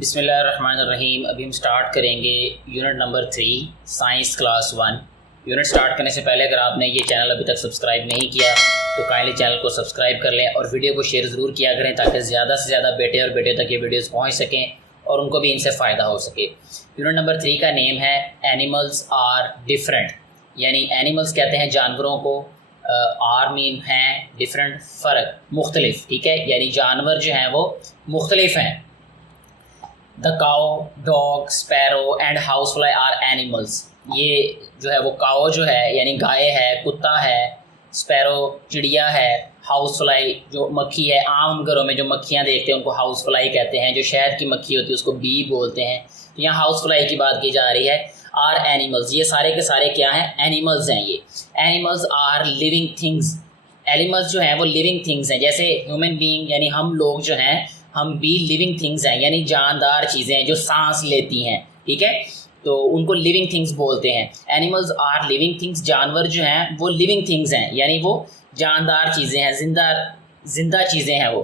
बिस्मिल्लाहिर्रहमानिर्रहीम। अभी हम स्टार्ट करेंगे unit number 3 science class 1। Unit start करने से पहले अगर आपने ये चैनल अभी तक सब्सक्राइब नहीं किया तो काइंडली चैनल को सब्सक्राइब कर लें और वीडियो को शेयर ज़रूर किया करें ताकि ज़्यादा से ज़्यादा बेटे और बेटे तक ये वीडियोस पहुंच सकें और उनको भी इनसे फ़ायदा हो सके। यूनिट नंबर 3 का नेम है एनिमल्स आर डिफरेंट, यानी एनिमल्स कहते हैं जानवरों को, आर मीन हैं डिफरेंट, फ़र्क, मुख्तलिफ। ठीक है, यानी जानवर जो हैं वो मुख्तलिफ हैं। The cow, dog, sparrow and housefly are animals. ये जो है वो काओ जो है यानी गाय है, कुत्ता है, स्पैरो चिड़िया है, हाउस फ्लाई जो मक्खी है, आम घरों में जो मक्खियाँ देखते हैं उनको हाउस फ्लाई कहते हैं, जो शहद की मक्खी होती है उसको बी बोलते हैं। तो यहाँ हाउस फ्लाई की बात की जा रही है। आर एनिमल्स, ये सारे के सारे क्या हैं? एनिमल्स हैं। ये animals are living things. Animals जो हैं वो लिविंग थिंग्स हैं, जैसे ह्यूमन बीइंग यानी हम लोग जो हैं हम भी लिविंग थिंग्स हैं, यानी जानदार चीज़ें हैं जो सांस लेती हैं। ठीक है, तो उनको लिविंग थिंग्स बोलते हैं। एनिमल्स आर लिविंग थिंग्स, जानवर जो हैं वो लिविंग थिंग्स हैं, यानी वो जानदार चीज़ें हैं, जिंदा चीज़ें हैं वो।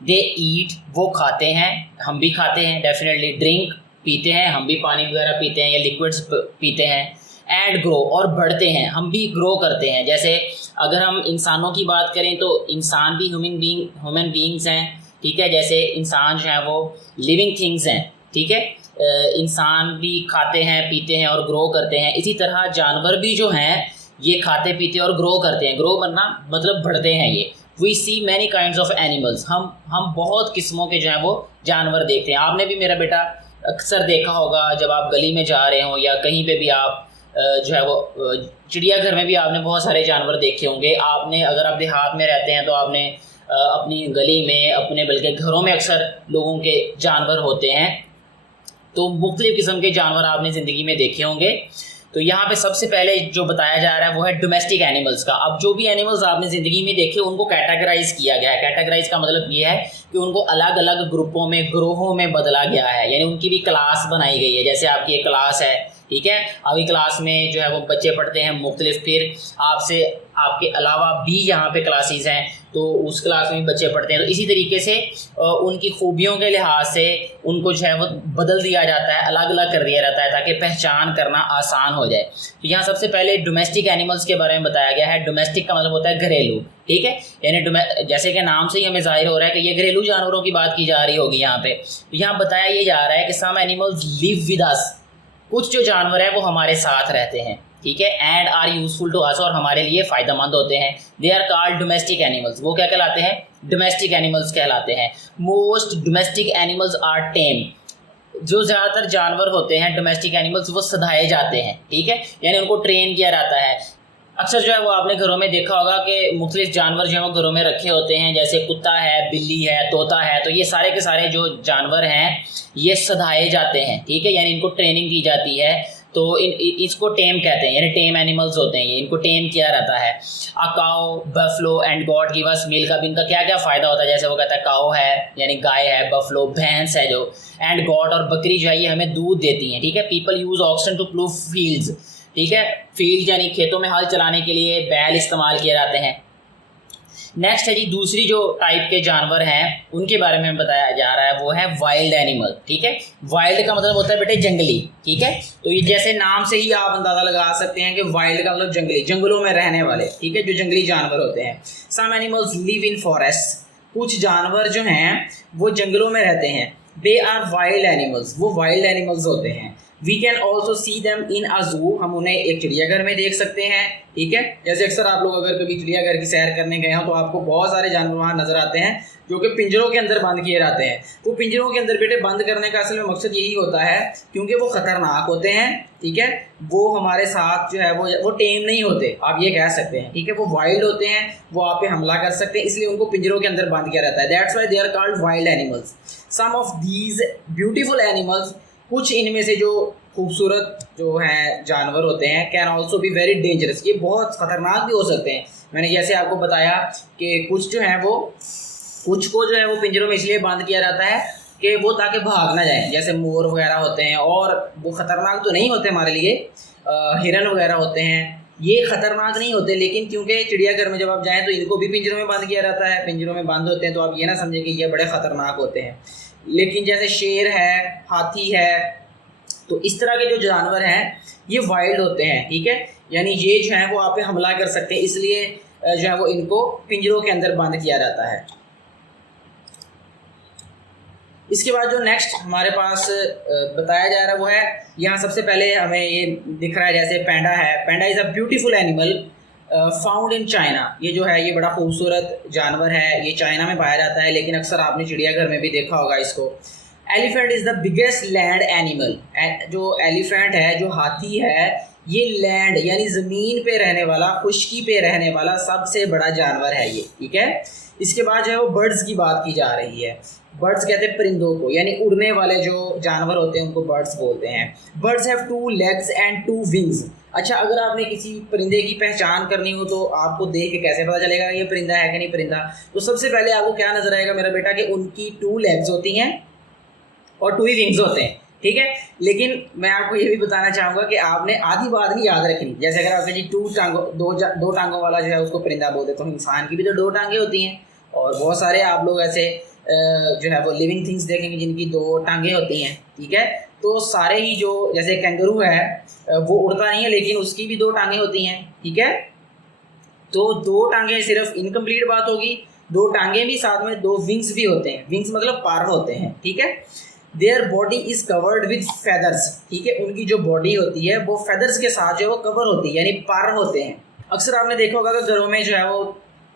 दे ईट, वो खाते हैं, हम भी खाते हैं डेफिनेटली। ड्रिंक, पीते हैं, हम भी पानी वगैरह पीते हैं या लिक्विड्स पीते हैं। एंड ग्रो, और बढ़ते हैं, हम भी ग्रो करते हैं। जैसे अगर हम इंसानों की बात करें तो इंसान भी ह्यूमन बीइंग्स हैं। ठीक है, जैसे इंसान जो है वो लिविंग थिंग्स हैं। ठीक है, इंसान भी खाते हैं, पीते हैं और ग्रो करते हैं। इसी तरह जानवर भी जो हैं ये खाते पीते और ग्रो करते हैं। ग्रो करना मतलब बढ़ते हैं ये। We see many kinds of animals, हम बहुत किस्मों के जो हैं वो जानवर देखते हैं। आपने भी मेरा बेटा अक्सर देखा होगा जब आप गली में जा रहे हों या कहीं पे भी आप जो है वो चिड़ियाघर में भी आपने बहुत सारे जानवर देखे होंगे। आपने अगर आप देहात में रहते हैं तो आपने अपनी गली में, अपने बल्कि घरों में अक्सर लोगों के जानवर होते हैं, तो मुख्तलिफ़ किस्म के जानवर आपने ज़िंदगी में देखे होंगे। तो यहाँ पे सबसे पहले जो बताया जा रहा है वो है डोमेस्टिक एनिमल्स का। अब जो भी एनिमल्स आपने ज़िंदगी में देखे उनको कैटेगराइज किया गया है। कैटेगराइज का मतलब ये है कि उनको अलग अलग ग्रुपों में, ग्रोहों में बदला गया है, यानी उनकी भी क्लास बनाई गई है। जैसे आपकी एक क्लास है, ठीक है, अभी क्लास में जो है वो बच्चे पढ़ते हैं मुख्तलिफ, फिर आपके अलावा भी यहाँ पे क्लासेस हैं तो उस क्लास में बच्चे पढ़ते हैं। तो इसी तरीके से उनकी खूबियों के लिहाज से उनको जो है वो बदल दिया जाता है, अलग अलग कर दिया जाता है ताकि पहचान करना आसान हो जाए। तो यहाँ सबसे पहले डोमेस्टिक एनिमल्स के बारे में बताया गया है। डोमेस्टिक का मतलब होता है घरेलू। ठीक है, यानी जैसे कि नाम से ही हमें जाहिर हो रहा है कि ये घरेलू जानवरों की बात की जा रही होगी यहाँ पे। तो यहाँ बताया ये जा रहा है कि some animals live with us, कुछ जो जानवर हैं वो हमारे साथ रहते हैं। ठीक है, and are useful to us, और हमारे लिए फ़ायदेमंद होते हैं। They are called domestic animals, वो क्या कहलाते हैं? डोमेस्टिक एनिमल्स कहलाते हैं। Most domestic animals are tame, जो ज़्यादातर जानवर होते हैं डोमेस्टिक एनिमल्स वो सधाए जाते हैं। ठीक है, यानी उनको ट्रेन किया जाता है। अक्सर जो है वो आपने घरों में देखा होगा कि मुख्तलिफ जानवर जो है वो घरों में रखे होते हैं, जैसे कुत्ता है, बिल्ली है, तोता है। तो ये सारे के सारे जो जानवर हैं ये सधाए जाते हैं। ठीक है, यानी इनको ट्रेनिंग दी जाती है, तो इसको टेम कहते हैं, यानी टेम एनिमल्स होते हैं ये, इनको टेम किया रहता है। A cow, buffalo and goat give us milk. अब इनका क्या क्या फ़ायदा होता है? जैसे वो कहता है काओ है यानी गाय है, बफलो भैंस है जो, एंड गॉट और बकरी जो है ये हमें दूध देती हैं। ठीक है, people use oxen to plough fields. ठीक है, फील्ड यानी खेतों में हल चलाने के लिए बैल इस्तेमाल किए जाते हैं। नेक्स्ट है जी, दूसरी जो टाइप के जानवर हैं उनके बारे में बताया जा रहा है वो है वाइल्ड एनिमल। ठीक है, वाइल्ड का मतलब होता है बेटे जंगली। ठीक है, तो ये जैसे नाम से ही आप अंदाज़ा लगा सकते हैं कि वाइल्ड का मतलब जंगली, जंगलों में रहने वाले। ठीक है, जो जंगली जानवर होते हैं। Some animals live in forest, कुछ जानवर जो हैं वो जंगलों में रहते हैं। दे आर वाइल्ड एनिमल्स, वो वाइल्ड एनिमल्स होते हैं। We can also see them in a zoo, हम उन्हें एक चिड़ियाघर में देख सकते हैं। ठीक है, जैसे अक्सर आप लोग अगर कभी चिड़ियाघर की सैर करने गए हो तो आपको बहुत सारे जानवर वहाँ नजर आते हैं जो कि पिंजरों के अंदर बंद किए रहते हैं। वो पिंजरों के अंदर बेटे बंद करने का असल में मकसद यही होता है क्योंकि वो ख़तरनाक होते हैं। ठीक है, वो हमारे साथ जो है वो टेम नहीं होते, आप ये कह सकते हैं। ठीक है, वो वाइल्ड होते हैं, वो आप पे हमला कर सकते हैं, इसलिए उनको पिंजरों के अंदर बंद किया रहता है। That's why they are called wild animals. Some of these beautiful animals, कुछ इनमें से जो खूबसूरत जो हैं जानवर होते हैं, can also be very dangerous, ये बहुत ख़तरनाक भी हो सकते हैं। मैंने जैसे आपको बताया कि कुछ जो हैं वो, कुछ को जो है वो पिंजरों में इसलिए बंद किया जाता है कि वो ताकि भाग ना जाएं, जैसे मोर वगैरह होते हैं, और वो ख़तरनाक तो नहीं होते हमारे लिए। हिरन वगैरह होते हैं, ये ख़तरनाक नहीं होते, लेकिन क्योंकि चिड़ियाघर में जब आप जाएँ तो इनको भी पिंजरों में बंद किया रहता है, पिंजरों में बंद होते हैं, तो आप ये ना समझें कि ये बड़े ख़तरनाक होते हैं। लेकिन जैसे शेर है, हाथी है, तो इस तरह के जो जानवर हैं ये वाइल्ड होते हैं, ठीक है। यानी ये जो है वो आप पे हमला कर सकते हैं, इसलिए जो है वो इनको पिंजरों के अंदर बंद किया जाता है। इसके बाद जो नेक्स्ट हमारे पास बताया जा रहा है वो है, यहाँ सबसे पहले हमें ये दिख रहा है जैसे पैंडा है। Panda is a beautiful animal found in China. ये जो है ये बड़ा खूबसूरत जानवर है, ये चाइना में पाया जाता है, लेकिन अक्सर आपने चिड़ियाघर में भी देखा होगा इसको। Elephant is the biggest land animal. जो एलिफेंट है, जो हाथी है, ये लैंड यानी ज़मीन पे रहने वाला, खुश्की पे रहने वाला सबसे बड़ा जानवर है ये, ठीक है। इसके बाद जो है वो बर्ड्स की बात की जा रही है। बर्ड्स कहते हैं परिंदों को, यानी उड़ने वाले जो जानवर होते हैं उनको बर्ड्स बोलते हैं। Birds have 2 legs and 2 wings। अच्छा, अगर आपने किसी परिंदे की पहचान करनी हो तो आपको देख के कैसे पता चलेगा ये परिंदा है कि नहीं परिंदा? तो सबसे पहले आपको क्या नजर आएगा मेरा बेटा, कि उनकी 2 legs होती हैं और 2 wings होते हैं, ठीक है। लेकिन मैं आपको ये भी बताना चाहूँगा कि आपने आधी बात नहीं याद रखनी। जैसे अगर आपके जी दो टांगों वाला जो है उसको परिंदा बोलते, तो इंसान की भी तो 2 टांगें होती हैं, और बहुत सारे आप लोग ऐसे जो है वो लिविंग थिंग्स देखेंगे जिनकी 2 टांगें होती हैं, ठीक है। तो सारे ही जो जैसे कैंगरू है वो उड़ता नहीं है, लेकिन उसकी भी 2 टांगें होती हैं, ठीक है। तो 2 टांगें सिर्फ इनकम्प्लीट बात होगी, 2 टांगें भी साथ में 2 विंग्स भी होते हैं। विंग्स मतलब पर होते हैं, ठीक है। Their body is covered with feathers, ठीक है। उनकी जो बॉडी होती है वो फेदर्स के साथ जो है वो कवर होती है, यानी पर होते हैं। अक्सर आपने देखा होगा कि घरों में जो है वो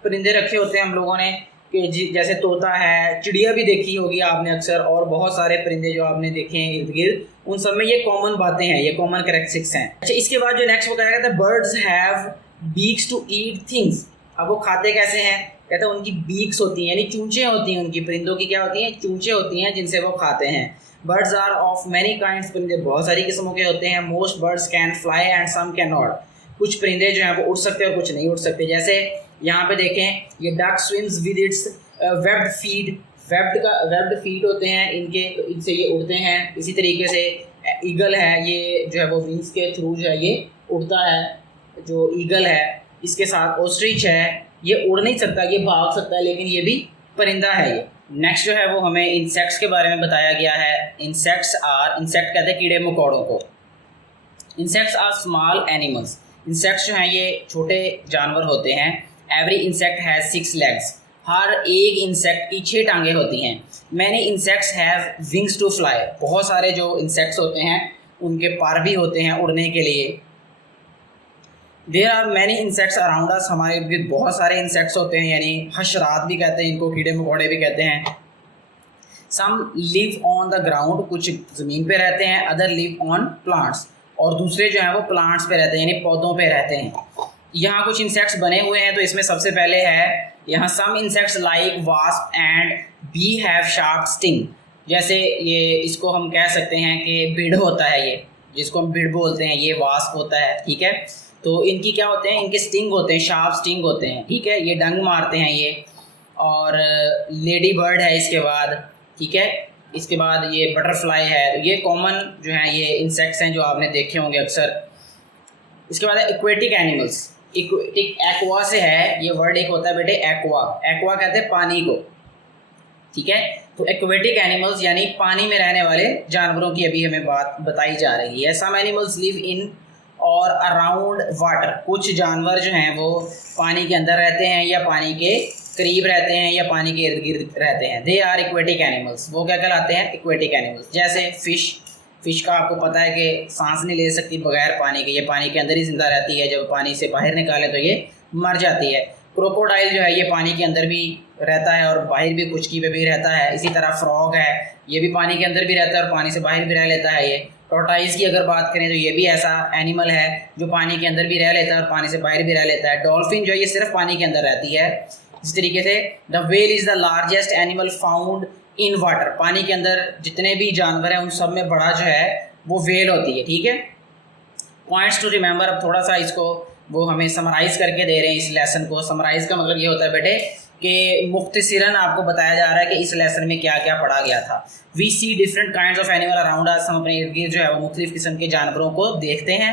परिंदे रखे होते हैं हम लोगों ने, कि जैसे तोता है, चिड़िया भी देखी होगी आपने अक्सर, और बहुत सारे परिंदे जो आपने देखे हैं इर्द गिर्द, उन सब में ये कॉमन बातें हैं, ये कॉमन कैरेक्टरिस्टिक्स हैं। अच्छा, इसके बाद जो नेक्स्ट बताया गया था, birds have beaks to eat things. अब वो खाते कैसे हैं? कहते हैं उनकी बीक्स होती हैं, यानी चूंचे होती हैं उनकी, परिंदों की क्या होती हैं? चूंचे होती हैं, जिनसे वो खाते हैं। Birds are of many kinds, परिंदे बहुत सारी किस्मों के होते हैं। Most birds can fly and some can not. कुछ परिंदे जो हैं वो उड़ सकते हैं और कुछ नहीं उड़ सकते। जैसे यहाँ पे देखें, ये duck swims with its webbed feet. Webbed feet होते हैं इनके, इनसे ये उड़ते हैं। इसी तरीके से ईगल है, ये जो है वो विंग्स के थ्रू जो है ये उड़ता है। जो ईगल है, इसके साथ ऑस्ट्रिच है, ये उड़ नहीं सकता, ये भाग सकता है, लेकिन ये भी परिंदा है ये। नेक्स्ट जो है वो हमें इंसेक्ट्स के बारे में बताया गया है। इंसेक्ट कहते हैं कीड़े मकोड़ों को। Insects are small animals. Insects जो हैं ये छोटे जानवर होते हैं। Every insect has 6 legs। हर एक इंसेक्ट की 6 टांगें होती हैं। Many insects have wings to fly. बहुत सारे जो इंसेक्ट्स होते हैं उनके पर भी होते हैं उड़ने के लिए। There are many insects around us. हमारे इर्द बहुत सारे इंसेक्ट्स होते हैं, यानी हशरात भी कहते हैं इनको, कीड़े मकोड़े भी कहते हैं। सम लिव ऑन द ग्राउंड, कुछ ज़मीन पे रहते हैं। अदर लिव ऑन प्लांट्स, और दूसरे जो हैं वो प्लांट्स पे रहते हैं, यानी पौधों पे रहते हैं। यहाँ कुछ इंसेक्ट्स बने हुए हैं, तो इसमें सबसे पहले है यहाँ some insects like wasp and bee have sharp sting. जैसे ये इसको हम कह सकते हैं कि भीड़ होता है, ये जिसको हम भीड़ बोलते हैं, ये वास्प होता है, ठीक है। तो इनकी क्या होते हैं? इनके स्टिंग होते हैं, शार्प स्टिंग होते हैं, ठीक है। ये डंग मारते हैं ये। और लेडी बर्ड है इसके बाद, ठीक है। इसके बाद ये बटरफ्लाई है। तो ये कॉमन जो है ये इंसेक्ट्स हैं जो आपने देखे होंगे अक्सर। इसके बाद एक्वेटिक एनिमल्स। इक्वेटिक एक्वा से है, ये वर्ड एक होता है बेटे एक्वा। एक्वा कहते हैं पानी को, ठीक है। तो एक्वेटिक एनिमल्स यानी पानी में रहने वाले जानवरों की अभी हमें बात बताई जा रही है। सम एनिमल्स लिव इन और अराउंड वाटर। कुछ जानवर जो हैं वो पानी के अंदर रहते हैं, या पानी के करीब रहते हैं, या पानी के इर्द गिर्द रहते हैं। They are aquatic animals. वो क्या कहलाते हैं? Aquatic animals. जैसे फ़िश का आपको पता है कि सांस नहीं ले सकती बगैर पानी के, ये पानी के अंदर ही जिंदा रहती है, जब पानी से बाहर निकालें तो ये मर जाती है। क्रोकोडाइल जो है ये पानी के अंदर भी रहता है और बाहर भी खुश्की पे भी रहता है। इसी तरह फ्रॉग है, ये भी पानी के अंदर भी रहता है और पानी से बाहर भी रह लेता है। ये टॉर्टाइज की अगर बात करें तो ये भी ऐसा एनिमल है जो पानी के अंदर भी रह लेता है और पानी से बाहर भी रह लेता है। डॉल्फिन जो है ये सिर्फ पानी के अंदर रहती है। इस तरीके से the whale is the largest animal found in water. पानी के अंदर जितने भी जानवर हैं उन सब में बड़ा जो है वो व्हेल होती है, ठीक है। Points to remember. अब थोड़ा सा इसको वो हमें समराइज़ करके दे रहे हैं इस लेसन को। समराइज़ का मतलब ये होता है बेटे कि मुख्तसरन आपको बताया जा रहा है कि इस लेसन में क्या क्या पढ़ा गया था। We see different kinds of animal around us. हम अपने इर्द गिर्द जो है वो मुख्तलिफ किस्म के जानवरों को देखते हैं।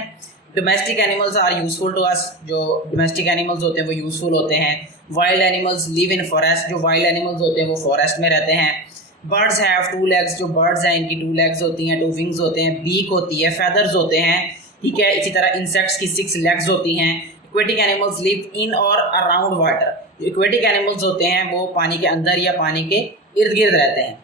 Domestic animals are useful to us. जो डोमेस्टिक एनिमल्स होते हैं वो यूजफुल होते हैं। Wild animals live in forest. जो वाइल्ड एनिमल्स होते हैं वो फॉरेस्ट में रहते हैं। बर्ड्स हैव 2 legs, जो बर्ड्स हैं इनकी 2 legs होती हैं, 2 wings होते हैं, बीक होती है, feathers होते हैं, ठीक है। इसी तरह इंसेक्ट्स की 6 legs होती हैं। एक्वेटिक एनिमल्स लिव इन और अराउंड वाटर, जो एक्वेटिक एनिमल्स होते हैं वो पानी के अंदर या पानी के इर्द गिर्द रहते हैं।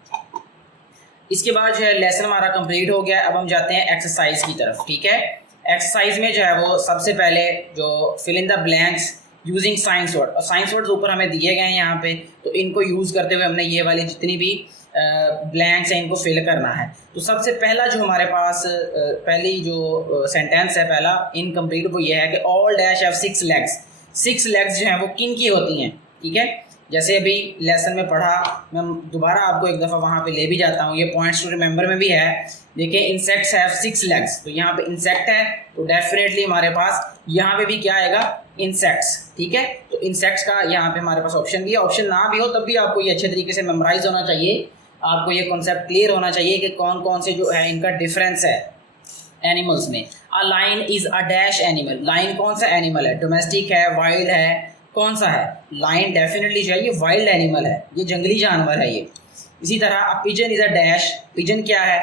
इसके बाद जो है लेसन हमारा कंप्लीट हो गया। अब हम जाते हैं एक्सरसाइज की तरफ, ठीक है। एक्सरसाइज में जो है वो सबसे पहले जो fill in the blanks using science word, और साइंस वर्ड्स ऊपर हमें दिए गए हैं यहाँ पे, तो इनको यूज़ करते हुए हमने ये वाली जितनी भी ब्लैंक्स हैं इनको फिल करना है। तो सबसे पहला जो हमारे पास पहली जो सेंटेंस है पहला इनकम्प्लीट, वो ये है कि all dash have 6 legs। 6 legs जो हैं वो किन की होती हैं, ठीक है। जैसे अभी लेसन में पढ़ा, मैं दोबारा आपको एक दफ़ा वहाँ पे ले भी जाता हूँ, ये पॉइंट्स टू रिमेंबर में भी है। देखिए इंसेक्ट्स हैव 6 legs, तो यहाँ पे इंसेक्ट है तो डेफिनेटली हमारे पास यहाँ पे भी क्या आएगा, इंसेक्ट्स, ठीक है। तो इंसेक्ट्स का यहाँ पे हमारे पास ऑप्शन भी है। ऑप्शन ना भी हो तब भी आपको ये अच्छे तरीके से मेमोराइज होना चाहिए, आपको ये कॉन्सेप्ट क्लियर होना चाहिए कि कौन कौन से जो है इनका डिफरेंस है एनिमल्स में। A line is a dash animal, line कौन सा एनिमल है, डोमेस्टिक है, वाइल्ड है, कौन सा है। लाइन डेफिनेटली जो है ये वाइल्ड एनिमल है, ये जंगली जानवर है ये। इसी तरह a pigeon is a dash, pigeon क्या है,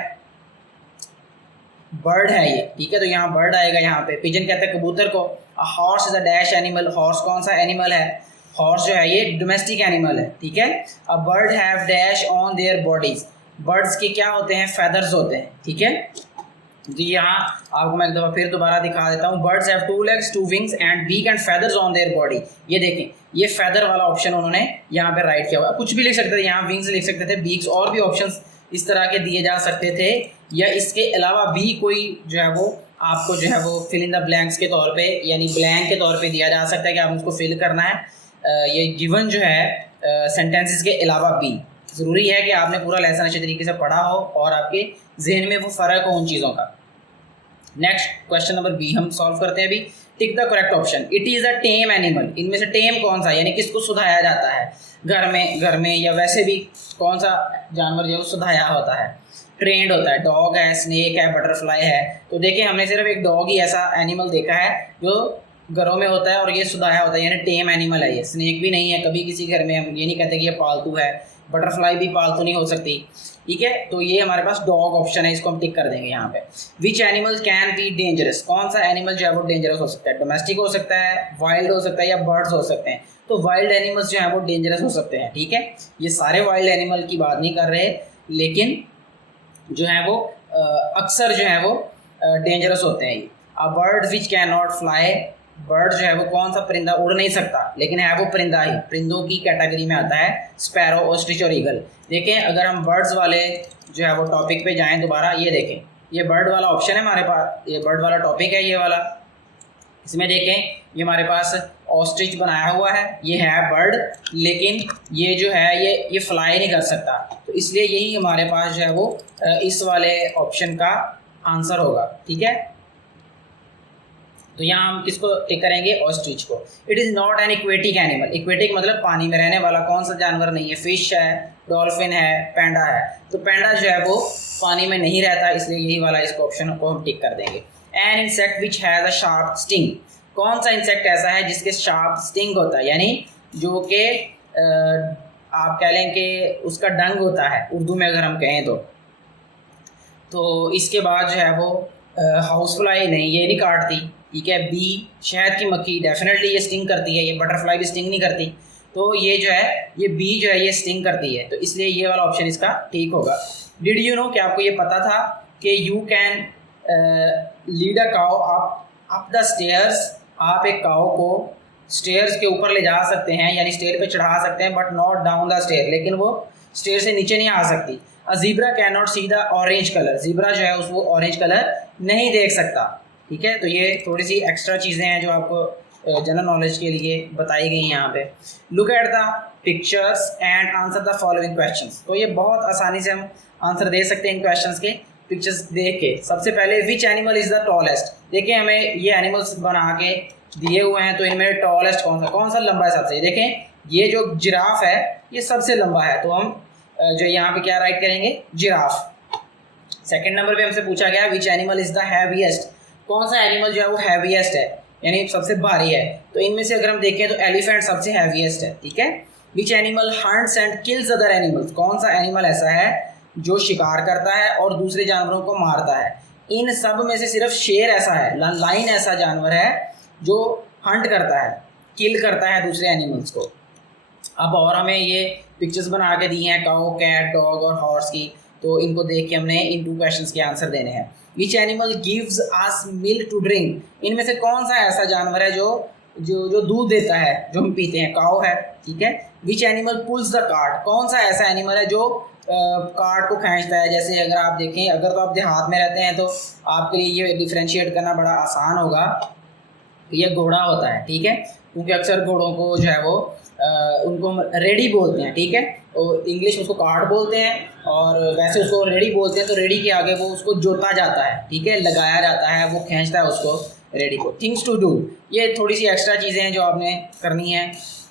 बर्ड है ये, ठीक है। तो यहाँ बर्ड आएगा, यहाँ पे पिजन कहते हैं कबूतर को। A horse is a dash animal, horse कौन सा एनिमल है, हॉर्स जो है ये डोमेस्टिक एनिमल है, ठीक है। A bird have dash on their bodies, birds के क्या होते हैं, फेदर्स होते हैं, ठीक है। जी यहाँ आपको मैं एक दफ़ा फिर दोबारा दिखा देता हूँ। Birds have 2 legs, 2 wings and beak and feathers on their body. ये देखें, ये फेदर वाला ऑप्शन उन्होंने यहाँ पे राइट किया हुआ है। कुछ भी लिख सकते थे, यहाँ विंग्स लिख सकते थे, बीक्स, और भी ऑप्शंस इस तरह के दिए जा सकते थे, या इसके अलावा भी कोई जो है वो आपको जो है वो फिल इन द ब्लैंक्स के तौर पे, यानी ब्लैंक के तौर पे दिया जा सकता है कि आप उसको फिल करना है। ये गिवन जो है सेंटेंसेस के अलावा भी ज़रूरी है कि आपने पूरा लेसन अच्छे तरीके से पढ़ा हो और आपके जहन में वो फ़र्क हो उन चीज़ों का। नेक्स्ट क्वेश्चन नंबर बी हम सॉल्व करते हैं अभी। Tick the correct option. It is a time animal, इनमें से टेम कौन सा, यानी किसको सुधाया जाता है, घर में या वैसे भी कौन सा जानवर जो सुधाया होता है, ट्रेंड होता है। डॉग है, स्नेक है, बटरफ्लाई है। तो देखिए हमने सिर्फ एक डॉग ही ऐसा एनिमल देखा है जो घरों में होता है और ये सुधाया होता है, यानी टेम एनिमल है ये। स्नेक भी नहीं है कभी किसी घर में, हम ये नहीं कहते कि ये पालतू है। बटरफ्लाई भी पालतू नहीं हो सकती, ठीक है। तो ये हमारे पास डॉग ऑप्शन है, इसको हम टिक कर देंगे यहाँ पे। Which animal can be dangerous, कौन सा एनिमल जो है वो डेंजरस हो सकता है, डोमेस्टिक हो सकता है, वाइल्ड हो सकता है, या बर्ड्स हो सकते हैं। तो वाइल्ड एनिमल्स जो हैं वो डेंजरस हो सकते हैं, ठीक है। ये सारे वाइल्ड एनिमल की बात नहीं कर रहे, लेकिन जो है वो अक्सर जो है वो डेंजरस होते हैं। A bird which can not fly, bird जो है वो कौन सा परिंदा उड़ नहीं सकता, लेकिन है वो परिंदा ही, परिंदों की कैटेगरी में आता है। स्पैरो, ऑस्ट्रिच और ईगल। देखें अगर हम बर्ड्स वाले जो है वो टॉपिक पे जाएं दोबारा, ये देखें ये बर्ड वाला ऑप्शन है हमारे पास, ये बर्ड वाला टॉपिक है ये वाला। इसमें देखें ये हमारे पास ऑस्ट्रिच बनाया हुआ है, ये है बर्ड, लेकिन ये जो है ये फ्लाई नहीं कर सकता, तो इसलिए यही हमारे पास जो है वो इस वाले ऑप्शन का आंसर होगा, ठीक है। तो यहाँ हम किसको टिक करेंगे, ऑस्ट्रिच को। It is not an aquatic animal, aquatic मतलब पानी में रहने वाला कौन सा जानवर नहीं है। फिश है, डॉल्फिन है, पैंडा है। तो पैंडा जो है वो पानी में नहीं रहता, इसलिए यही वाला इसको ऑप्शन को हम टिक कर देंगे। An insect which has a sharp sting, कौन सा इंसेक्ट ऐसा है जिसके शार्प स्टिंग होता है, यानी जो कि आप कह लें कि उसका डंग होता है उर्दू में अगर हम कहें तो इसके बाद जो है वो हाउस फ्लाई नहीं, ये नहीं काटती, ठीक है। बी शहद की मक्खी, डेफिनेटली ये स्टिंग करती है, ये बटरफ्लाई भी स्टिंग नहीं करती, तो ये जो है ये बी जो है ये स्टिंग करती है, तो इसलिए ये वाला ऑप्शन इसका ठीक होगा। डिड यू नो, क्या आपको ये पता था कि you can lead a cow up the stairs, आप एक काउ को स्टेयर्स के ऊपर ले जा सकते हैं, यानी स्टेयर पे चढ़ा सकते हैं, but not down the stair, लेकिन वो स्टेयर से नीचे नहीं आ सकती। A zebra can not see the orange colour, zebra जो है उसको ऑरेंज कलर नहीं देख सकता, ठीक है। तो ये थोड़ी सी एक्स्ट्रा चीज़ें हैं जो आपको जनरल नॉलेज के लिए बताई गई यहाँ पे। Look at the pictures and answer the following questions, तो ये बहुत आसानी से हम आंसर दे सकते हैं इन क्वेश्चंस के पिक्चर्स देख के। सबसे पहले which animal is the tallest, देखिए हमें ये एनिमल्स बना के दिए हुए हैं, तो इनमें टॉलेस्ट कौन सा लंबा है सबसे। देखें ये जो जिराफ है ये सबसे लंबा है, तो हम जो यहाँ पे क्या राइट करेंगे, जिराफ। सेकंड नंबर पे हमसे पूछा गया which animal is the heaviest, कौन सा एनिमल जो है वो हैवीएस्ट है, यानी सबसे भारी है। तो इनमें से अगर हम देखें तो एलिफेंट सबसे हैवीएस्ट है, ठीक है। Which animal hunts and kills other animals, कौन सा एनिमल ऐसा है जो शिकार करता है और दूसरे जानवरों को मारता है। इन सब में से सिर्फ शेर ऐसा है, लाइन ऐसा जानवर है जो हंट करता है, किल करता है दूसरे एनिमल्स को। अब और हमें ये पिक्चर्स बना के दी हैं काऊ, कैट, डॉग और हॉर्स की, तो इनको देख के हमने इन 2 क्वेश्चंस के आंसर देने हैं। Which animal gives us milk to drink, इनमें से कौन सा ऐसा जानवर है जो दूध देता है, जो हम पीते हैं, काऊ है, ठीक है। Which animal pulls the cart, कौन सा ऐसा एनिमल है जो कार्ट को खींचता है। जैसे अगर आप देखें, अगर तो आप देहात में रहते हैं तो आपके लिए ये डिफ्रेंशिएट करना बड़ा आसान होगा। ये घोड़ा होता है, ठीक है, क्योंकि अक्सर घोड़ों को जो है वो उनको हम रेडी बोलते हैं, ठीक है, और इंग्लिश में उसको कार्ट बोलते हैं और वैसे उसको रेडी बोलते हैं। तो रेडी के आगे वो उसको जोता जाता है, ठीक है, लगाया जाता है, वो खींचता है उसको रेडी को। थिंग्स टू डू, ये थोड़ी सी एक्स्ट्रा चीज़ें हैं जो आपने करनी है।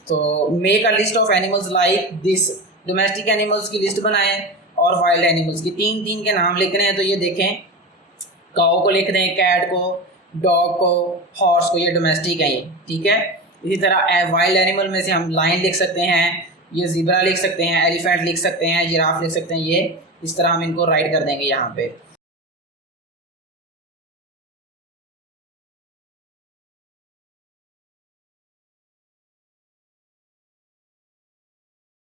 तो make a list of animals like this, domestic animals की लिस्ट बनाएं और वाइल्ड एनिमल्स की। 3 के नाम लिखने हैं, तो ये देखें, काऊ को लिख दें, कैट को, डॉग को, हॉर्स को, ये डोमेस्टिक है ये, ठीक है। इसी तरह वाइल्ड एनिमल में से हम लाइन लिख सकते हैं, ये ज़ीब्रा लिख सकते हैं, एलिफेंट लिख सकते हैं, जिराफ लिख सकते हैं, ये इस तरह हम इनको राइट कर देंगे यहाँ पे।